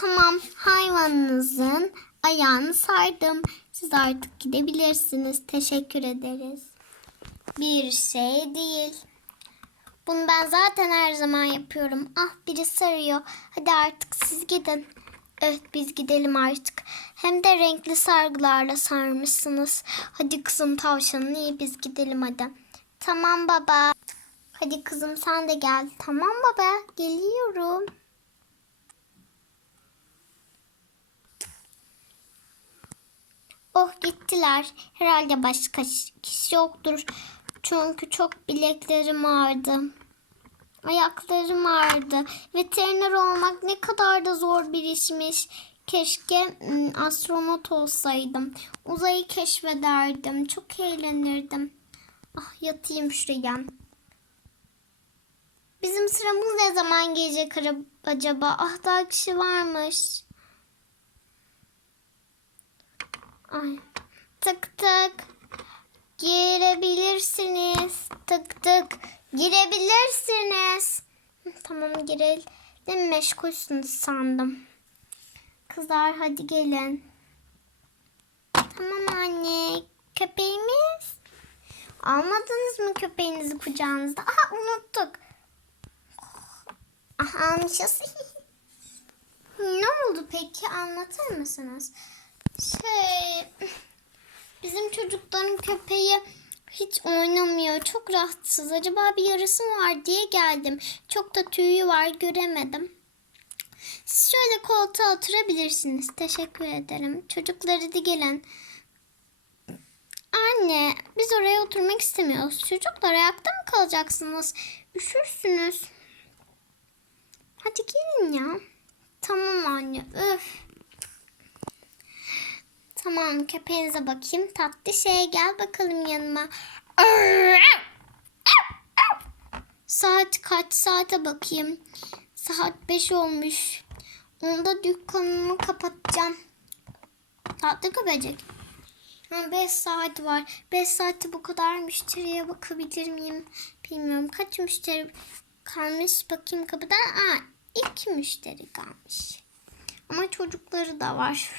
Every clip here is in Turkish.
Tamam hayvanınızın ayağını sardım. Siz artık gidebilirsiniz. Teşekkür ederiz. Bir şey değil. Bunu ben zaten her zaman yapıyorum. Ah biri sarıyor. Hadi artık siz gidin. Evet biz gidelim artık. Hem de renkli sargılarla sarmışsınız. Hadi kızım tavşanın iyi biz gidelim hadi. Tamam baba. Hadi kızım sen de gel. Tamam baba geliyorum. Oh gittiler. Herhalde başka kişi yoktur. Çünkü çok bileklerim ağrıdı. Ayaklarım ağrıdı. Veteriner olmak ne kadar da zor bir işmiş. Keşke astronot olsaydım. Uzayı keşfederdim. Çok eğlenirdim. Ah yatayım şuraya. Bizim sıramız ne zaman gelecek acaba? Ah daha kişi varmış. Ay. Tık tık. Girebilirsiniz. Tık tık. Girebilirsiniz. Tamam girelim. Meşgulsünüz sandım. Kızlar hadi gelin. Tamam anne. Köpeğimiz. Almadınız mı köpeğinizi kucağınızda? Aha unuttuk. Aha almışız. ne oldu peki anlatır mısınız? Şey bizim çocukların köpeği hiç oynamıyor. Çok rahatsız. Acaba bir yarısı mı var diye geldim. Çok da tüyü var göremedim. Siz şöyle koltuğa oturabilirsiniz. Teşekkür ederim. Çocukları da gelin. Anne biz oraya oturmak istemiyoruz. Çocuklar ayakta mı kalacaksınız? Üşürsünüz. Hadi gelin ya. Tamam anne. Öf. Tamam köpeğinize bakayım. Tatlı şey gel bakalım yanıma. Saat kaç saate bakayım. Saat 5 olmuş. Onda dükkanımı kapatacağım. Tatlı köpecek. 5 saat var. 5 saatte bu kadar müşteriye bakabilir miyim? Bilmiyorum. Kaç müşteri kalmış bakayım kapıda. Aa, iki müşteri kalmış. Ama çocukları da var.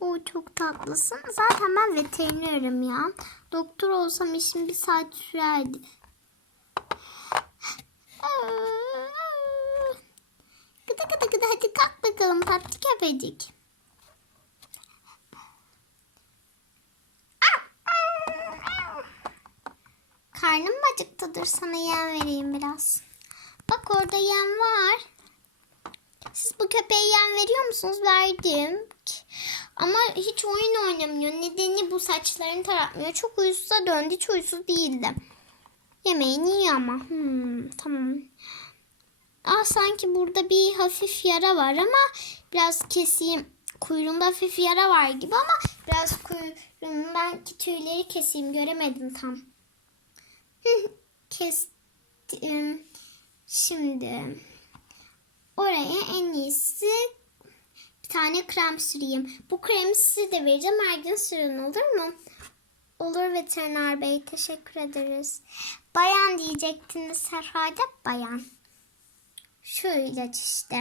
O çok tatlısın. Zaten ben veterinerim ya. Doktor olsam işim bir saat sürerdi. Gıdı gıdı gıdı hadi kalk bakalım tatlı köpecik. Karnım mı acıktı? Dur sana yem vereyim biraz. Bak orada yem var. Siz bu köpeğe yem veriyor musunuz? Verdim. Ama hiç oyun oynamıyor. Nedeni bu saçlarını taratmıyor. Çok uyusuza döndü. Hiç uysuz değildi. Yemeğini yiyor ama. Hmm, tamam. Aa, sanki burada bir hafif yara var ama biraz keseyim. Kuyruğunda hafif yara var gibi ama biraz kuyruğundan tüyleri keseyim. Göremedim tam. Kestim. Şimdi oraya en iyisi bir tane krem süreyim. Bu kremi size de vereceğim. Her gün sürün olur mu? Olur veteriner bey. Teşekkür ederiz. Bayan diyecektiniz herhalde. Bayan. Şu ilaç işte.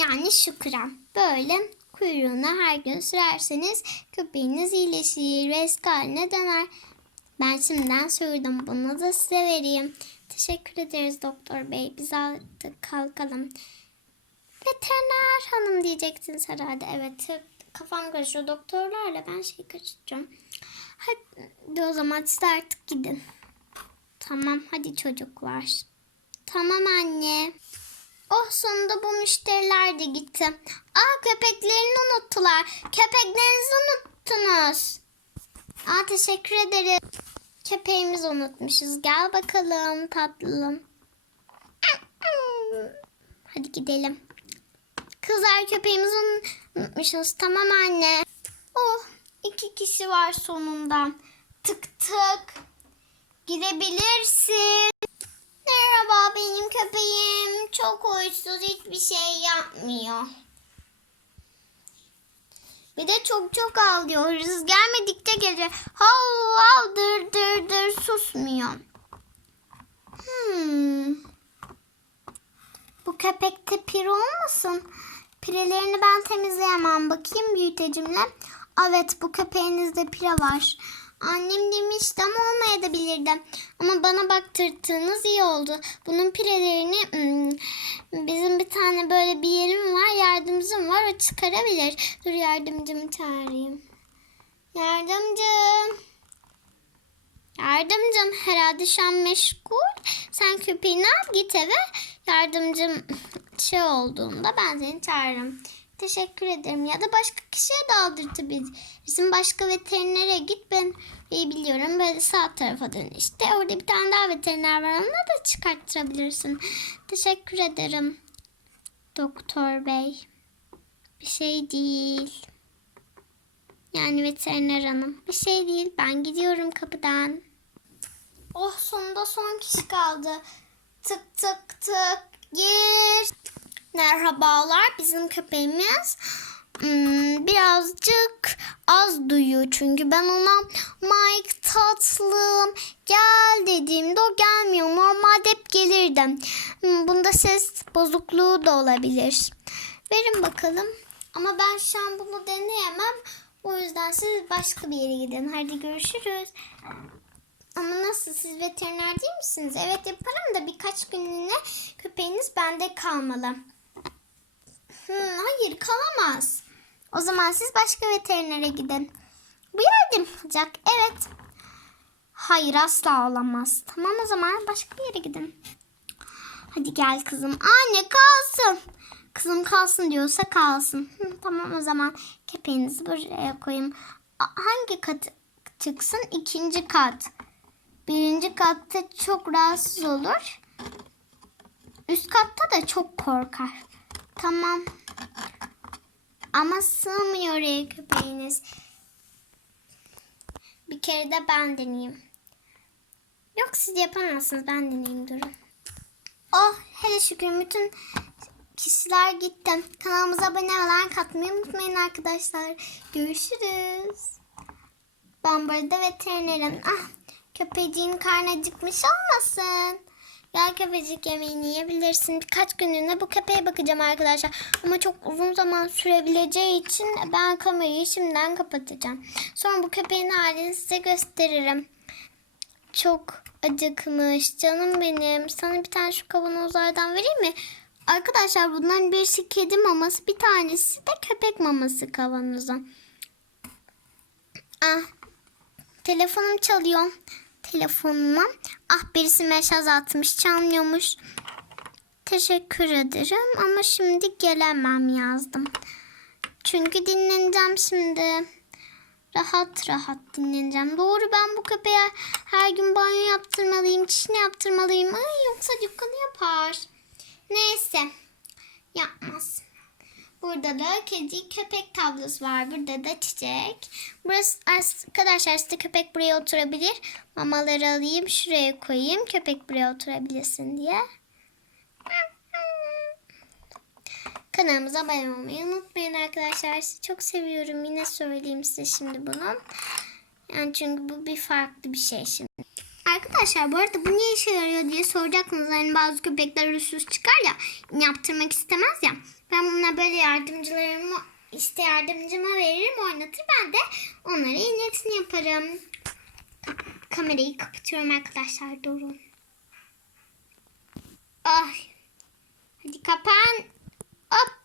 Yani şu krem. Böyle kuyruğuna her gün sürerseniz köpeğiniz iyileşir ve eski haline döner. Ben şimdiden sürdüm. Bunu da size vereyim. Teşekkür ederiz doktor bey. Biz artık kalkalım. Veteriner hanım diyecektiniz herhalde. Evet kafam karışıyor doktorlarla ben şey karıştırıyorum. Hadi o zaman siz artık gidin. Tamam hadi çocuklar. Tamam anne. Oh sonunda bu müşteriler de gitti. Aa köpeklerini unuttular. Köpeklerinizi unuttunuz. Aa teşekkür ederim. Köpeğimizi unutmuşuz. Gel bakalım tatlım. Hadi gidelim. Kızlar köpeğimizi unutmuşuz. Tamam anne. Oh iki kişi var sonunda. Tık tık. Girebilirsin. Merhaba benim köpeğim. Çok huysuz hiçbir şey yapmıyor. Bir de çok çok ağlıyor. Hırsız gelmedikçe gece hav hav dır dır dır susmuyor. Hmm. Bu köpekte pir olmasın? Pirelerini ben temizleyemem. Bakayım büyütecimle. Evet bu köpeğinizde pire var. Annem demişti ama olmayabilirdi. Ama bana baktırttığınız iyi oldu. Bunun pirelerini hmm, bizim bir tane böyle bir yerim var. Yardımcım var. O çıkarabilir. Dur yardımcımı çağırayım. Yardımcım. Yardımcım herhalde şu an meşgul. Sen köpeğini al git eve. Yardımcım şey olduğunda ben seni çağırırım. Teşekkür ederim. Ya da başka kişiye de aldırtabilirsin. Başka veterinere git. Ben iyi biliyorum. Böyle sağ tarafa dön işte. Orada bir tane daha veteriner var. Onunla da çıkarttırabilirsin. Teşekkür ederim. Doktor bey. Bir şey değil. Yani veteriner hanım. Bir şey değil. Ben gidiyorum kapıdan. Oh sonunda son kişi kaldı. Tık tık tık. Gir. Merhabalar. Bizim köpeğimiz hmm, birazcık az duyuyor. Çünkü ben ona Mike tatlım gel dediğimde o gelmiyor. Normalde hep gelirdi. Hmm, bunda ses bozukluğu da olabilir. Verin bakalım. Ama ben şu an bunu deneyemem. O yüzden siz başka bir yere gidin. Hadi görüşürüz. Ama nasıl siz veteriner değil misiniz? Evet yaparım da birkaç günlüğüne köpeğiniz bende kalmalı. Hmm, hayır kalamaz. O zaman siz başka veterinere gidin. Bu yardım olacak. Evet. Hayır asla olamaz. Tamam o zaman başka bir yere gidin. Hadi gel kızım. Anne kalsın. Kızım kalsın diyorsa kalsın. Hı, tamam o zaman köpeğinizi buraya koyayım. A- hangi kat çıksın? İkinci kat. Birinci katta çok rahatsız olur. Üst katta da çok korkar. Tamam. Ama sığmıyor oraya köpeğiniz. Bir kere de ben deneyeyim. Yok siz yapamazsınız. Ben deneyeyim durun. Oh hele şükür bütün kişiler gitti. Kanalımıza abone olan katmayı unutmayın arkadaşlar. Görüşürüz. Ben burada veterinerim. Ah köpeciğin karnı acıkmış olmasın. Gel köpecik yemeğini yiyebilirsin. Birkaç günlüğüne bu köpeğe bakacağım arkadaşlar. Ama çok uzun zaman sürebileceği için ben kamerayı şimdiden kapatacağım. Sonra bu köpeğin halini size gösteririm. Çok acıkmış canım benim. Sana bir tane şu kavanozlardan vereyim mi? Arkadaşlar bunların birisi kedi maması bir tanesi de köpek maması kavanozu. Ah telefonum çalıyor. Telefonuma ah birisi mesaj atmış çalmıyormuş. Teşekkür ederim ama şimdi gelemem yazdım. Çünkü dinleneceğim şimdi. Rahat rahat dinleneceğim. Doğru ben bu köpeğe her gün banyo yaptırmalıyım, çişini yaptırmalıyım. Ay, yoksa dükkanı yapar. Neyse. Yapmaz. Burada da kedi köpek tablosu var. Burada da çiçek. Burası arkadaşlar size köpek buraya oturabilir. Mamaları alayım şuraya koyayım. Köpek buraya oturabilsin diye. Kanalımıza abone olmayı unutmayın arkadaşlar. Sizi çok seviyorum. Yine söyleyeyim size şimdi bunu. Yani çünkü bu bir farklı bir şey şimdi. Arkadaşlar bu arada bu ne işe yarıyor diye soracaksınız. Hani bazı köpekler ölüsüz çıkar ya yaptırmak istemez ya. Ben buna böyle yardımcılarımı işte yardımcıma veririm oynatır. Ben de onlara iğnesini yaparım. Kamerayı kapatıyorum arkadaşlar doğru. Ay. Hadi kapan. Hop.